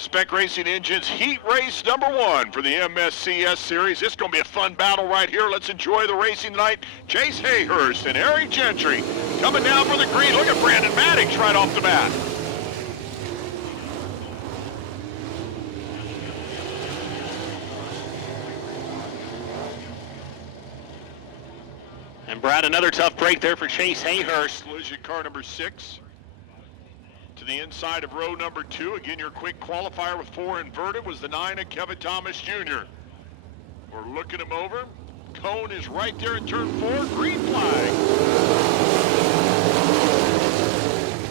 Spec Racing Engines Heat Race number 1 for the MSCS Series. This is going to be a fun battle right here. Let's enjoy the racing tonight. Chase Hayhurst and Eric Gentry coming down for the green. Look at Brandon Maddox right off the bat. And Brad, another tough break there for Chase Hayhurst. Collision car number 6. To the inside of row number 2. Again, your quick qualifier with 4 inverted was the 9 of Kevin Thomas Jr. We're looking him over. Cone is right there in turn 4. Green flag.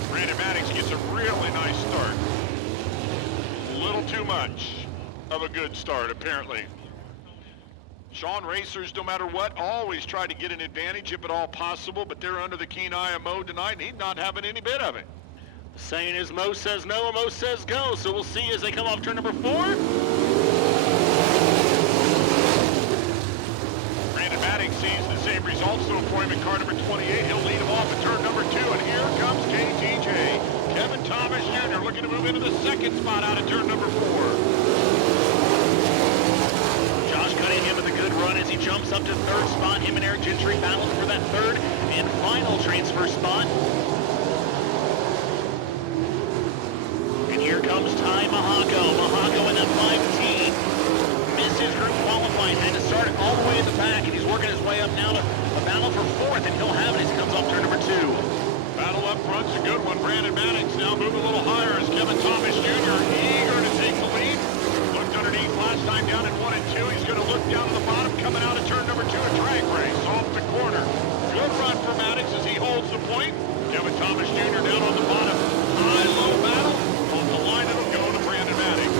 Brandon Maddox gets a really nice start. A little too much of a good start, apparently. Sean, racers, no matter what, always try to get an advantage if at all possible, but they're under the keen eye of Mo tonight, and he's not having any bit of it. Saying is Mo says no, and Mo says go. So we'll see as they come off turn number 4. Brandon Maddox sees the same results, so appointment car number 28. He'll lead him off at turn number 2, and here comes KTJ. Kevin Thomas Jr. looking to move into the second spot out of turn number 4. Josh Cunningham with a good run as he jumps up to 3rd spot. Him and Eric Gentry battling for that 3rd and final transfer spot. Here comes Ty Mahako. Mahako in that 5-team. Missed his group qualifying. Had to start all the way in the back, and he's working his way up now to a battle for 4th, and he'll have it as he comes off turn number 2. Battle up front's a good one. Brandon Maddox now moving a little higher as Kevin Thomas Jr. eager to take the lead. Looked underneath last time down in 1 and 2. He's going to look down to the bottom, coming out of turn number 2, a drag race off the corner. Good run for Maddox as he holds the point. Kevin Thomas Jr. down on the bottom. High-low battle. On the line, it'll go to Brandon Maddox.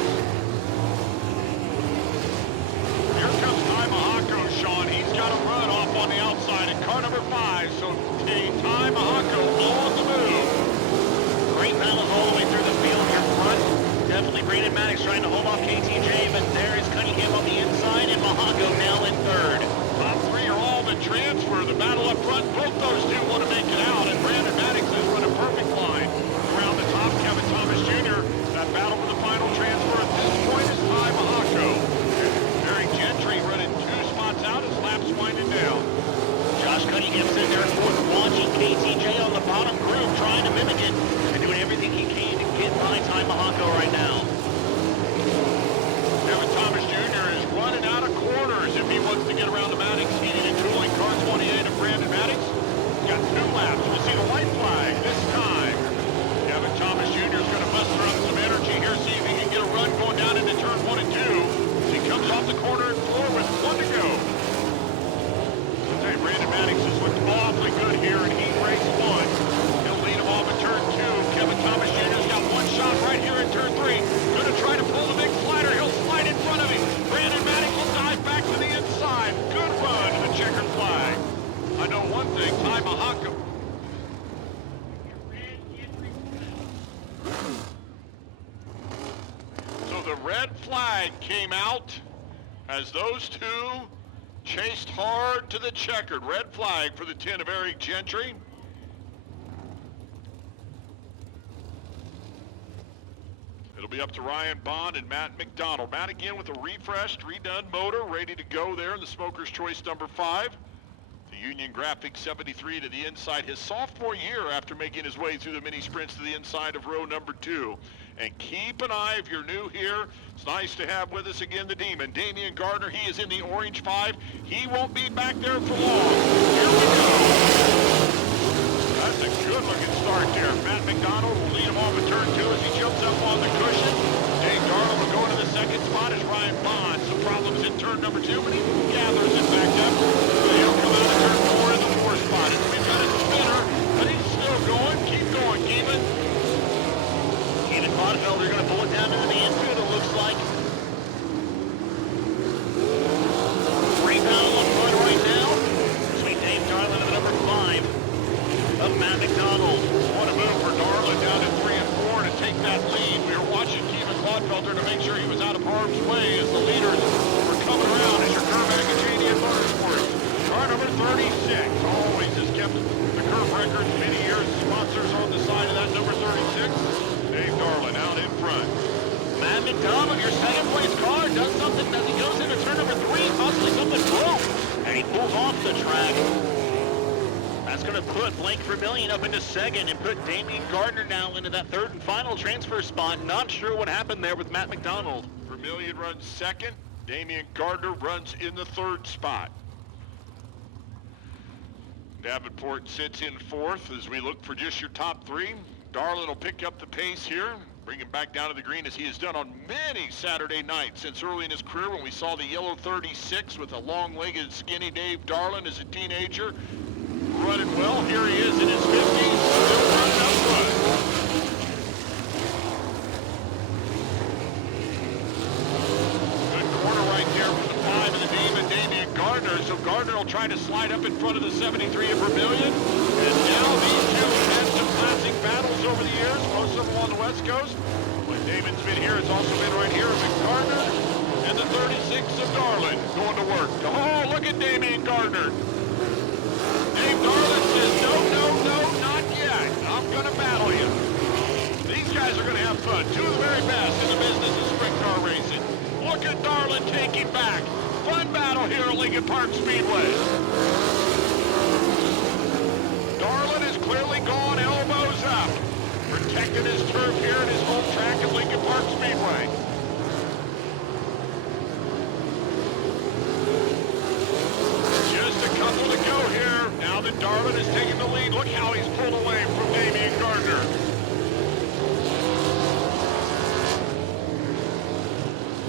Here comes Ty Mahako, Sean. He's got a run off on the outside at car number 5. So Ty Mahako on the move. Great battles all the way through the field here front. Definitely Brandon Maddox trying to hold off KTJ, but there is Cunningham on the inside and Mahako now in 3rd. Top 3 are all the transfer. The battle up front, both those two want to make it out, and Brandon Maddox has run a perfect line. Around the top, Kevin Thomas Jr. That battle for the final transfer at this point is Ty Mahako. Eric Gentry running 2 spots out as laps winding down. Josh Cunningham sitting there in 4th, watching KTJ on the bottom group, trying to mimic it and doing everything he can to get by Ty Mahako right now. Kevin Thomas Jr. is running out of corners if he wants to get around the Maddox heating and cooling car 28 of Brandon Maddox. Got 2 laps. We'll see the white flag this time. Kevin Thomas Jr. is going to muster up some energy here, see if he can get a run going down into turn 1 and 2. As he comes off the corner and 4 with 1 to go. I'll tell you, Brandon Maddox has looked awfully good here in heat race 1. He'll lead him off at turn 2. Kevin Thomas Jr.'s got 1 shot right here in turn 3. Going to try to pull the big slider. He'll slide in front of him. Brandon Maddox will dive back to the inside. Good run to the checkered flag. I know one thing, Ty Mahako. So the red flag came out as those 2 chased hard to the checkered. Red flag for the 10 of Eric Gentry. It'll be up to Ryan Bond and Matt McDonald. Matt again with a refreshed, redone motor, ready to go there in the Smoker's Choice number 5. The Union Graphic 73 to the inside his sophomore year after making his way through the mini sprints to the inside of row number 2. And keep an eye if you're new here. It's nice to have with us again the Demon, Damian Gardner. He is in the orange 5. He won't be back there for long. Here we go. That's a good-looking start there. Matt McDonald will lead him off at turn 2 as he jumps up on the cushion. Dave Darland will go into the second spot as Ryan Bond. Some problems in turn number 2, but he gathers it back up. So he'll come out of turn 4 in the 4th spot. And we've got a spinner, but he's still going. Keep going, Keeman. Keenan Bonnefelder going to pull it down into the infield, it looks like. Great battle up front right now between Dave Darland and the number 5 of Matt McDonald. What a move for Darland down to 3 and 4 to take that lead. We were watching Keeman Bonnefelder to make sure he was out of harm's way as the leaders were coming around as your Kermac and JD Motorsports. Car number 36 always has kept the curve record many years. Sponsors on the side of that number 36. Dave Darland out in front. Matt McDonald, your second place car, does something as he goes into turn number 3, possibly something broke, and he pulls off the track. That's going to put Blake Vermillion up into second and put Damian Gardner now into that third and final transfer spot. Not sure what happened there with Matt McDonald. Vermillion runs second. Damian Gardner runs in the third spot. Davenport sits in fourth as we look for just your top 3. Darlin will pick up the pace here, bring him back down to the green as he has done on many Saturday nights since early in his career when we saw the yellow 36 with a long-legged skinny Dave Darlin as a teenager. Running well. Here he is in his 50s, still running up front. Good corner right there from the 5 and the Demon, Damian Gardner. So Gardner will try to slide up in front of the 73 of Vermillion. And now these two have had some classic battles over the years, most of them on the West Coast. When Damon's been here, it's also been right here with Gardner. And the 36 of Darlin going to work. Oh, look at Damian Gardner. Dave Darlin says, no, no, no, not yet. I'm going to battle you. These guys are going to have fun. Two of the very best in the business of sprint car racing. Look at Darlin taking back. Fun battle here at Lincoln Park Speedway. Darlin is clearly gone elbows up, protecting his turf here at his home track at Lincoln Park Speedway. Just a couple to go here. Now that Darlin is taking the lead, look how he's pulled away from Damian Gardner.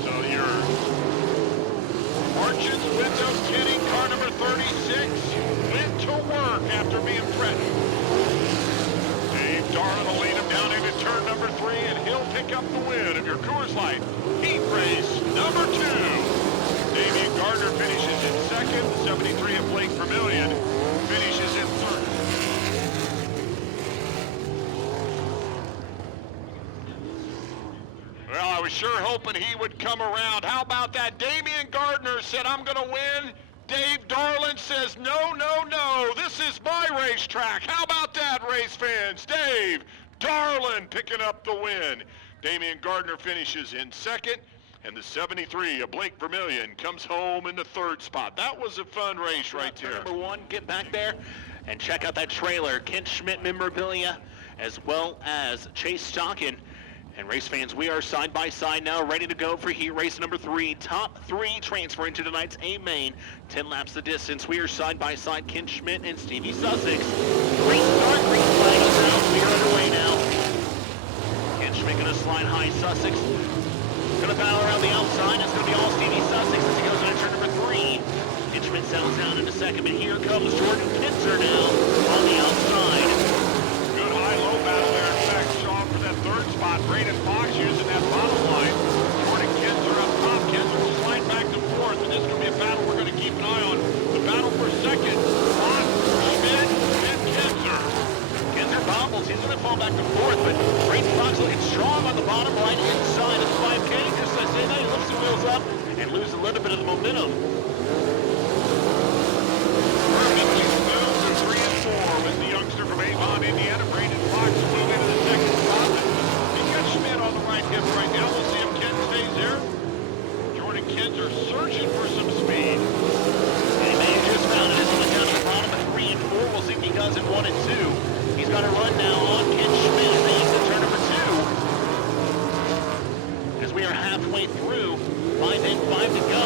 So your Marchins window kidding, car number 36 went to work after being threatened. Dave Darlin will lead him down into turn number 3, and he'll pick up the win of your Coors Light Heat Race number 2. Damian Gardner finishes in second. The 73 of Blake Vermillion finishes in third. Well, I was sure hoping he would come around. How about that? Damian Gardner said, I'm going to win. Dave Darlin says, no, no, no. This is my racetrack. How about that, race fans? Dave Darlin picking up the win. Damian Gardner finishes in second. And the 73 of Blake Vermillion comes home in the third spot. That was a fun race right there. Number 1, get back there and check out that trailer. Kent Schmidt memorabilia, as well as Chase Stockin. And race fans, we are side by side now, ready to go for heat race number 3. Top 3 transfer into tonight's A main. 10 laps the distance. We are side by side, Kent Schmidt and Stevie Sussex. Green start, green flag is out. We are underway now. Kent Schmidt going to slide high. Sussex going to battle around the outside. It's going to be all Stevie Sussex as he goes into turn number 3. Kent Schmidt settles down into second, but here comes Jordan Kinzer now on the outside. Good high-low battle there, in fact, Sean, for that third spot. Braden Fox using that bottom line. Jordan Kinzer up top. Kinzer will slide back to fourth, and this is going to be a battle we're going to keep an eye on. The battle for second. Fox, Schmidt, and Kinzer. Kinzer bobbles. He's going to fall back to fourth, but Braden Fox looking strong on the bottom right inside of the 5K. Just as I say that, he lifts the wheels up and loses a little bit of the momentum. Perfectly smooth to 3 and 4 with the youngster from Avon, Indiana. Braden Fox will into the second spot. He's got Schmidt on the right hip right now. We'll see if Ken stays there. Jordan Kinzer searching for some speed. And he may have just found it as he went down to the bottom of 3 and 4. We'll see if he does in 1 and 2. He's got a run now on Ken Schmidt as they into turn number 2. As we are halfway through, 5 and 5 to go.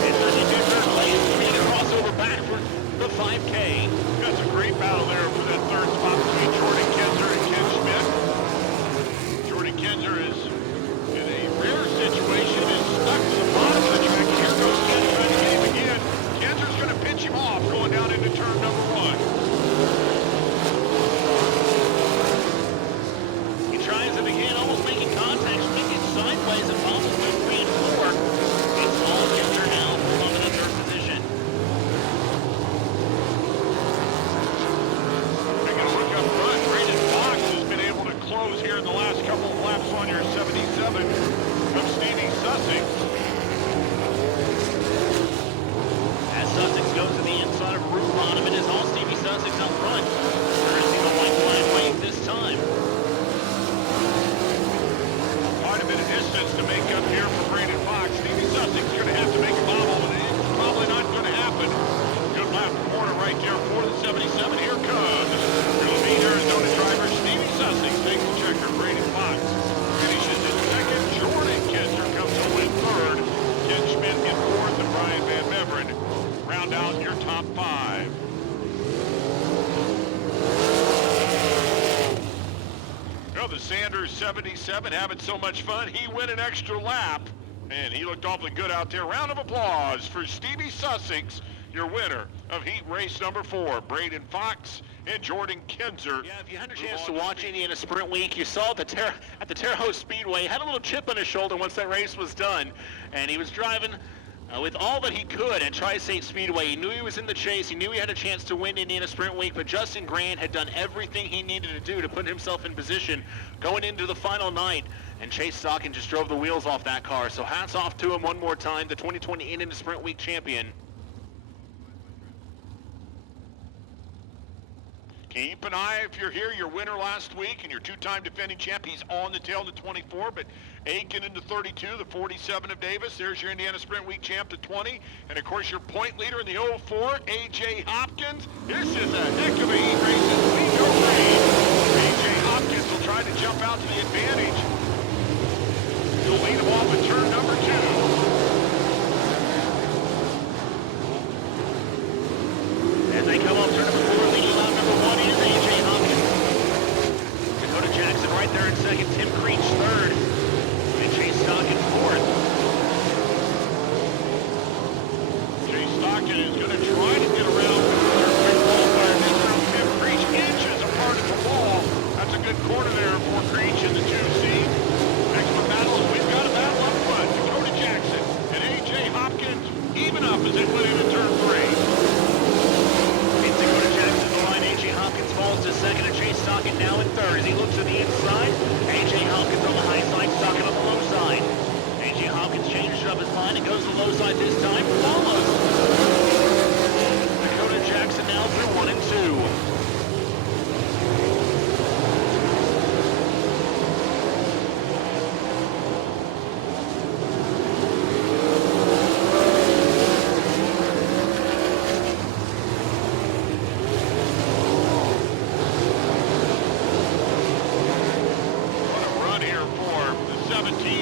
And 32 turn lane, being a crossover back for the 5K. That's a great battle there for that third spot between Jordan Kinzer and Ken Schmidt. Jordan Kinzer is in a rare situation, is stuck to the bottom of the track. Here goes Ken trying to get him again. Kinzer's going to pitch him off going down into turn number 1. He tries it again, almost making contact. Schmidt gets sideways and bobbles with 3 and 4. It's all Kinzer now pulled onto the third position. Taking a look up front, Braden distance to make up here for Brandon Fox. Stevie Sussex is going to have to make a bobble, but it's probably not going to happen. Good lap corner right there for the 77. Here comes your lead Arizona driver, Stevie Sussex, takes the checker. Brandon Fox finishes in second. Jordan Kinzer comes home in third. Ken Schmidt in fourth, and Brian Van Beveren round out your top five. Well, the Sanders 77 having so much fun, he went an extra lap, and he looked awfully good out there. Round of applause for Stevie Sussex, your winner of heat race number 4, Braden Fox and Jordan Kinzer. Yeah, if you had a chance to watch Indiana Sprint Week, you saw at the Terre Haute Speedway, had a little chip on his shoulder once that race was done, and he was driving with all that he could at Tri-State Speedway. He knew he was in the chase. He knew he had a chance to win Indiana Sprint Week, but Justin Grant had done everything he needed to do to put himself in position going into the final night, and Chase Stockin just drove the wheels off that car. So hats off to him one more time, the 2020 Indiana Sprint Week champion. Keep an eye if you're here, your winner last week and your two-time defending champ. He's on the tail in the 24, but Aiken in the 32, the 47 of Davis. There's your Indiana Sprint Week champ, the 20. And, of course, your point leader in the 04, A.J. Hopkins. This is a heck of a heat race as we go green. A.J. Hopkins will try to jump out to the advantage. He'll lead him off at turn number 2. As they come off turn number 4, leading lap number 1 is A.J. Hopkins. Dakota Jackson right there in second, Tim Creech third, and Chase Stockin fourth. Chase Stockin is going to try to get around their quick qualifier. This round, Tim Creech inches apart at the wall. That's a good corner there for Creech in the 2C. Next one battle, we've got a battle up front. Dakota Jackson and A.J. Hopkins even up as they went into turn 3. Hopkins falls to second, and Chase Stockin now in third. As he looks to the inside, A.J. Hopkins on the high side, Stockin on the low side. A.J. Hopkins changes up his line and goes to the low side this time, follows. Dakota Jackson now through 1 and 2.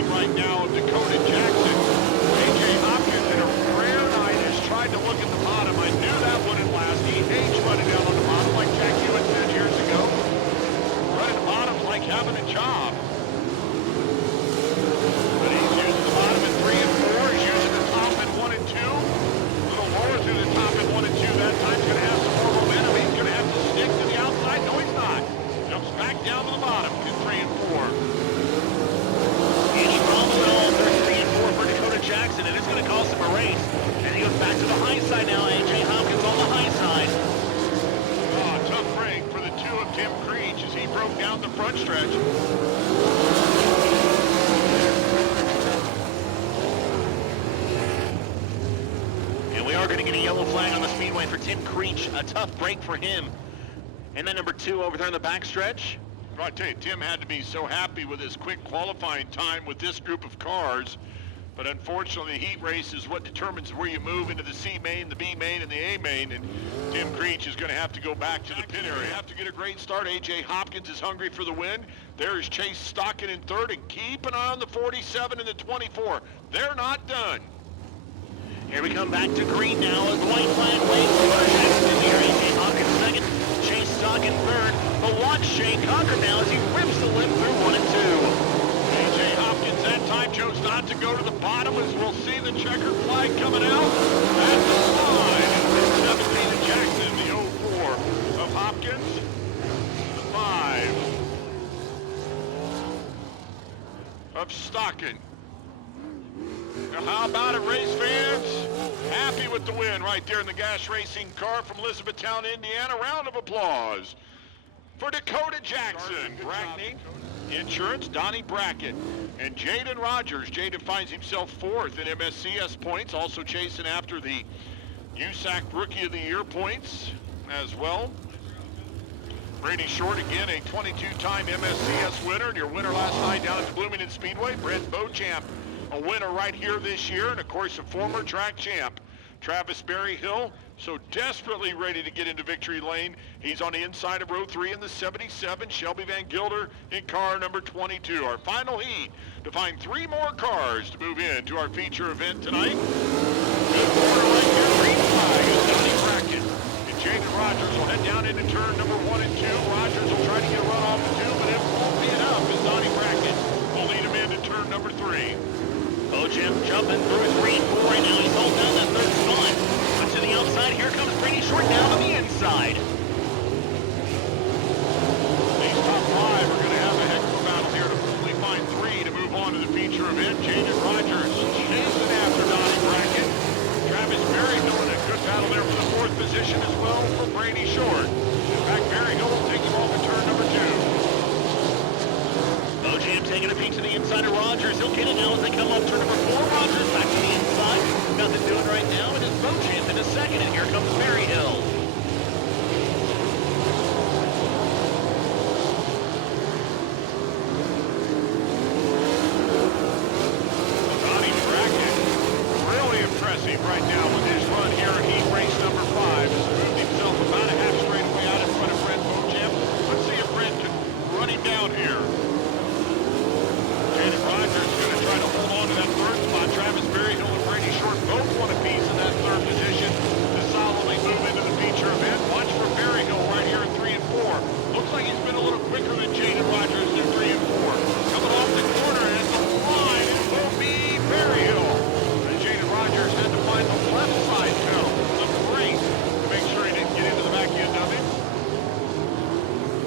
Right now of Dakota Jackson. A.J. Hopkins in a rare night has tried to look at the bottom. I knew that wouldn't last. He hates running down on the bottom like Jack Hewitt said years ago. Running the bottom's like having a job. But he's using the bottom in 3 and 4. He's using the top in 1 and 2. A little lower through the top in 1 and 2. That time he's going to have some more momentum. He's going to have to stick to the outside. No, he's not. Jumps back down to the bottom in 3 and 4. For Dakota Jackson, and it's going to cost him a race. And he goes back to the high side now. A.J. Hopkins on the high side. Oh, tough break for the 2 of Tim Creech as he broke down the front stretch. And we are going to get a yellow flag on the speedway for Tim Creech. A tough break for him. And then number 2 over there in the backstretch. Well, I tell you, Tim had to be so happy with his quick qualifying time with this group of cars. But unfortunately, the heat race is what determines where you move into the C main, the B main, and the A main. And Tim Creech is going to have to go back to the pit area. Have to get a great start. A.J. Hopkins is hungry for the win. There is Chase Stockin in third. And keep an eye on the 47 and the 24. They're not done. Here we come back to green now as the white flag waves. A.J. Hopkins second. Chase Stockin third. But watch Shane Cochran now as he rips the lip through 1 and 2. A.J. Hopkins that time chose not to go to the bottom as we'll see the checkered flag coming out. At the line, it's 17 of Jackson, the 04 of Hopkins, the 5 of Stockin. Now how about it, race fans? Happy with the win right there in the gas racing car from Elizabethtown, Indiana. Round of applause for Dakota Jackson. Brackney Insurance, Donnie Brackett, and Jaden Rogers. Jaden finds himself 4th in MSCS points, also chasing after the USAC Rookie of the Year points as well. Brady Short, again, a 22-time MSCS winner, and your winner last night down at the Bloomington Speedway. Brent Beauchamp, a winner right here this year, and of course a former track champ. Travis Berryhill, so desperately ready to get into victory lane. He's on the inside of row 3 in the 77. Shelby Van Gilder in car number 22. Our final heat to find 3 more cars to move into our feature event tonight. Good corner right here, green flag is Donnie Brackett. And Jaden Rogers will head down into turn number 1 and 2. Rogers will try to get a run off the 2, but it won't be enough as Donnie Brackett will lead him into turn number 3. Beauchamp jumping through 3 and 4 right now. He's holding down that 3rd spot. But to the outside, here comes Brady Short down on the inside. These top 5 are going to have a heck of a battle here to only find 3 to move on to the feature event. Jaden Rogers chasing after Donnie Brackett. Travis Berryhill in a good battle there for the 4th position as well for Brady Short. In fact, Berryhill will take him off at turn number 2. Beauchamp taking a peek to the inside of Rogers. He'll get it now as they come up turn number 4. Rogers back to the inside. Nothing doing right now. It is Beauchamp in a second, and here comes Berryhill. Donnie Brackett, really impressive right now with his run here in heat race number 5. Has moved himself about a half straightaway out in front of Brent Beauchamp. Let's see if Brent can run him down here. Jaden Rogers is going to try to hold on to that 3rd spot. Travis Berryhill and Brady Short both want a piece in that 3rd position to solidly move into the feature event. Watch for Berryhill right here in 3 and 4. Looks like he's been a little quicker than Jaden Rogers in 3 and 4. Coming off the corner and the line, it will be Berryhill. And Jaden Rogers had to find the left side pedal of the brake to make sure he didn't get into the back end of it.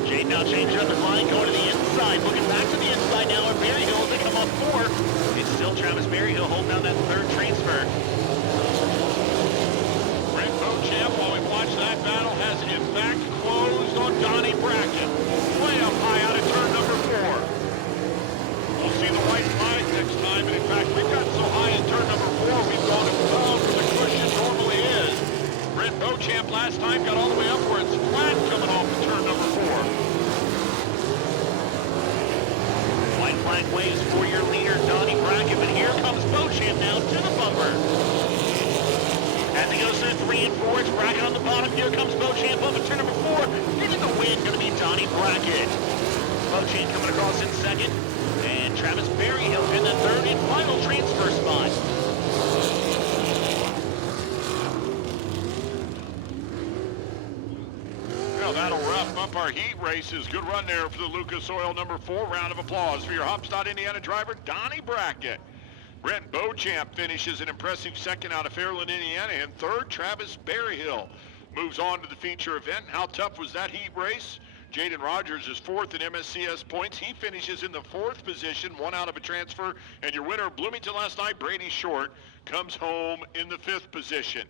Jaden now changing up his line, going to the inside, looking back to the inside now, and Berryhill as they come up 4. It's still Travis Berryhill holding down that 3rd transfer. Brent Beauchamp, while we watch that battle, has in fact closed on Donnie Brackett. Way up high out of turn number 4. We'll see the white flag next time, and in fact, we've gotten so high in turn number 4, we've gone above where the cushion normally is. Brent Beauchamp last time got all the way up where it's flat coming off of turn number 4. White flag waves for your leader, Donnie Brackett, but here comes Beauchamp now to the bumper. As he goes through 3 and 4, it's Brackett on the bottom. Here comes Beauchamp up at turn number 4. Getting the win, going to be Donnie Brackett. Beauchamp coming across in 2nd, and Travis Berryhill in the 3rd and final transfer spot. Well, that'll wrap up our heat races. Good run there for the Lucas Oil number 4. Round of applause for your Hopstad, Indiana driver, Donnie Brackett. Brent Beauchamp finishes an impressive 2nd out of Fairland, Indiana. And 3rd, Travis Berryhill moves on to the feature event. How tough was that heat race? Jaden Rogers is 4th in MSCS points. He finishes in the 4th position, 1 out of a transfer. And your winner of Bloomington last night, Brady Short, comes home in the 5th position.